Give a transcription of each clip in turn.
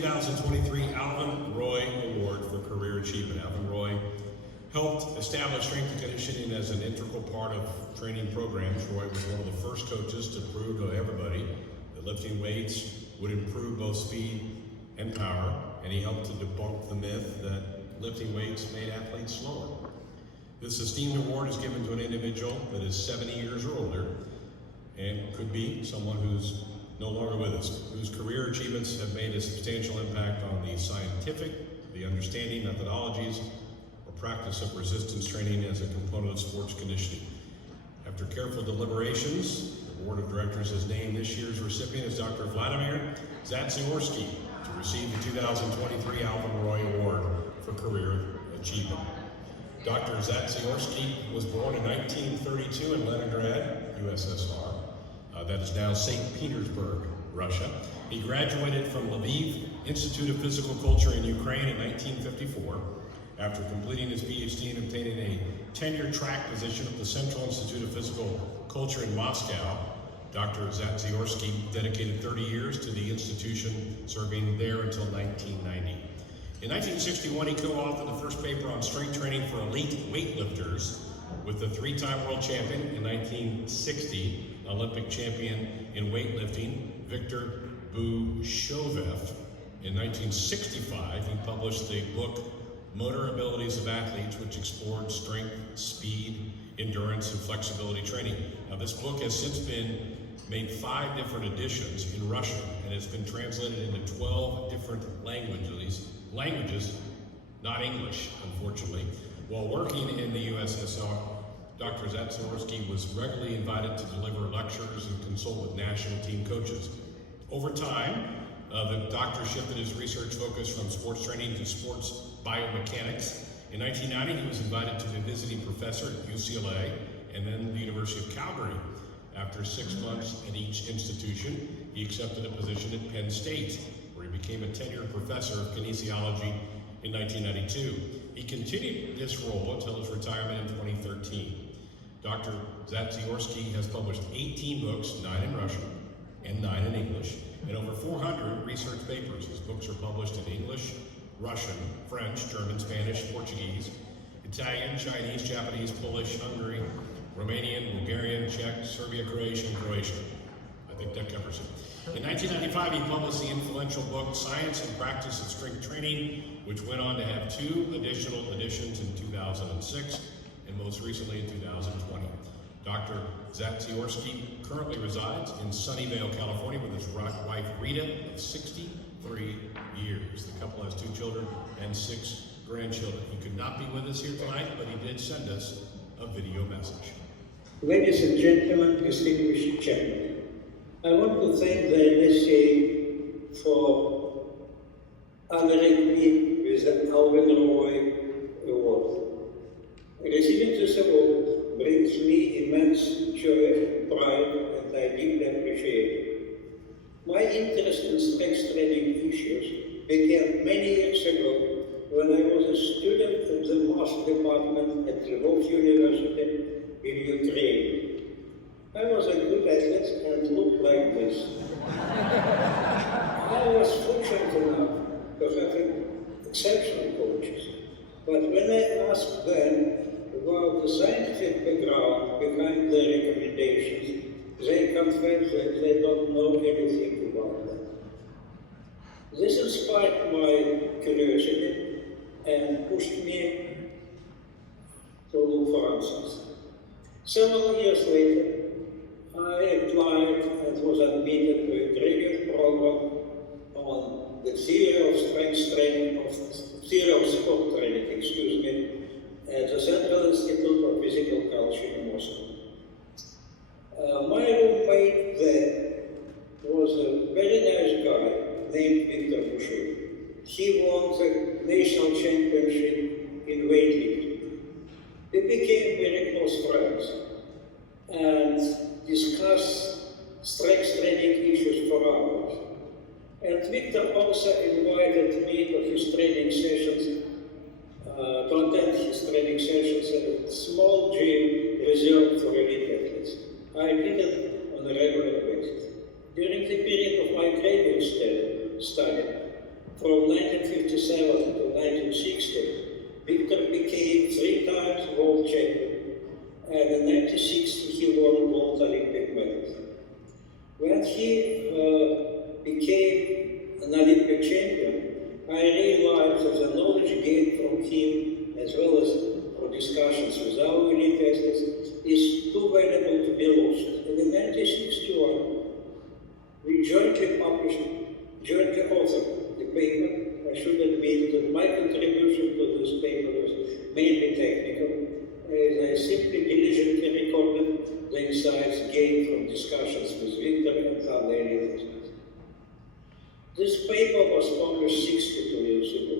2023 Alvin Roy Award for Career Achievement. Alvin Roy helped establish strength and conditioning as an integral part of training programs. Roy was one of the first coaches to prove to everybody that lifting weights would improve both speed and power, and he helped to debunk the myth that lifting weights made athletes slower. This esteemed award is given to an individual that is 70 years or older and could be someone who's no longer with us, whose career achievements have made a substantial impact on the scientific, the understanding, methodologies, or practice of resistance training as a component of sports conditioning. After careful deliberations, the board of directors has named this year's recipient as Dr. Vladimir Zatsiorsky to receive the 2023 Alvin Roy Award for Career Achievement. Dr. Zatsiorsky was born in 1932 in Leningrad, USSR. That is now St. Petersburg, Russia. He graduated from Lviv Institute of Physical Culture in Ukraine in 1954. After completing his PhD and obtaining a tenure track position at the Central Institute of Physical Culture in Moscow, Dr. Zatsiorsky dedicated 30 years to the institution, serving there until 1990. In 1961, he co-authored the first paper on strength training for elite weightlifters with the three-time world champion in 1960, Olympic champion in weightlifting, Viktor Bushovev. In 1965, he published the book Motor Abilities of Athletes, which explored strength, speed, endurance, and flexibility training. Now, this book has since been made 5 different editions in Russian, and it's been translated into 12 different languages, not English, unfortunately. While working in the USSR, Dr. Zatsiorsky was regularly invited to deliver lectures and consult with national team coaches. Over time, the doctor shifted his research focus from sports training to sports biomechanics. In 1990, he was invited to be a visiting professor at UCLA and then the University of Calgary. After 6 months at each institution, he accepted a position at Penn State, where he became a tenured professor of kinesiology in 1992. He continued this role until his retirement in 2013. Dr. Zatsiorsky has published 18 books, 9 in Russian and 9 in English, and over 400 research papers. His books are published in English, Russian, French, German, Spanish, Portuguese, Italian, Chinese, Japanese, Polish, Hungary, Romanian, Bulgarian, Czech, Serbia, Croatian, and Croatian. I think that covers it. In 1995, he published the influential book Science and Practice of Strength Training, which went on to have 2 additional editions in 2006 and most recently in 2020. Dr. Zatsiorsky currently resides in Sunnyvale, California with his wife Rita of 63 years. The couple has 2 children and 6 grandchildren. He could not be with us here tonight, but he did send us a video message. Ladies and gentlemen, distinguished chairman, I want to thank the NSCA for honoring me with the Alvin Roy Award. Receiving this award brings me immense joy, pride, and I deeply appreciate it. My interest in strength training issues began many years ago when I was a student in the math department at Lvov University in Ukraine. I was a good athlete and looked like this. I was fortunate enough to have exceptional coaches, but when I asked them about the scientific background behind their recommendations, they confessed that they don't know anything about them. This inspired my curiosity and pushed me to look for answers. Several years later, I applied and was admitted to a graduate program on the theory of strength training, theory of sport training, at the Central Institute of Physical Culture in Moscow. My roommate there was a very nice guy named Viktor Bushovev. He won the national championship in weightlifting. We became very close friends and discussed strength training issues for hours. And Viktor also invited me to his training sessions, to attend his training sessions at a small gym reserved for elite athletes. I did it on a regular basis. During the period of my graduate study, From 1957 to 1960, Victor became 3 times world champion, and in 1960 he won gold Olympic medals. When he became an Olympic champion, I realized that the knowledge gained from him, as well as for discussions with our elite athletes, is too valuable to be lost. And in 1961, we jointly authored the paper. I should admit that my contribution to this paper was mainly technical, as I simply diligently recorded the insights gained from discussions with Victor and other elite athletes. This paper was published 62 years ago.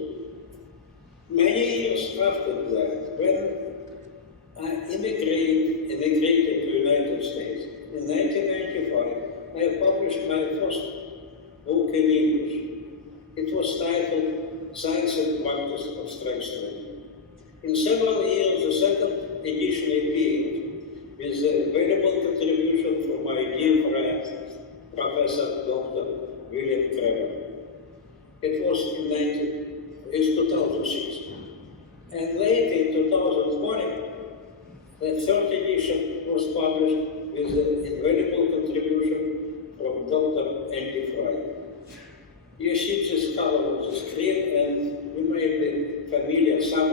Many years after that, when I immigrated to the United States, in 1995, I published my first book in English. It was titled Science and Practice of Strength Training. In several years, the second edition appeared with a valuable contribution from my dear friend, Professor Dr. William Kramer. It was in 2006. And later, in 2020, the third edition was published with an invaluable contribution from Dr. Andy Fry. You see this cover on the screen, and you may be familiar, some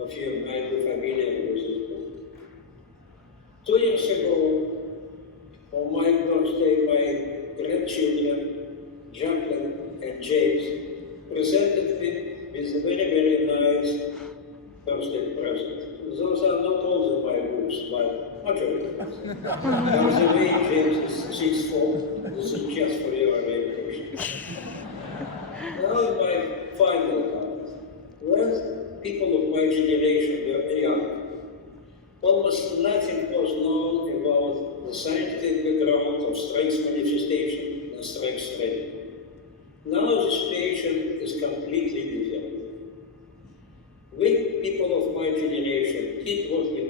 of you might be familiar with this book. 2 years ago, on my birthday, my grandchildren, Jacqueline and James, presented me with a very, very nice birthday present. Those are not all of my books, but majority of them. By the way, James is 6'4". This is just for your orientation. Now my final comment. When people of my generation were young, almost nothing was known about the scientific background of strength manifestation and strength training. Now the situation is completely different. We, people of my generation, did what we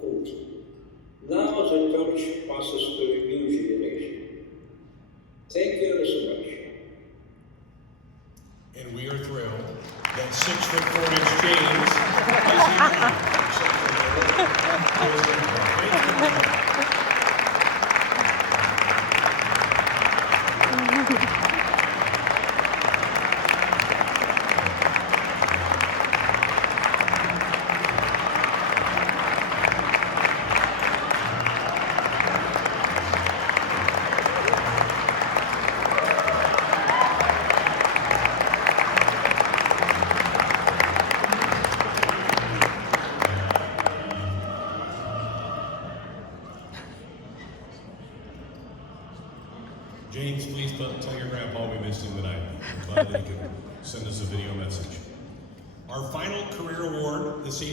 could. Now the torch passes to a new generation. Thank you very so much. And we are thrilled that 6'4" James is here. James, please tell your grandpa we missed him tonight. I'm glad that he could send us a video message. Our final career award this evening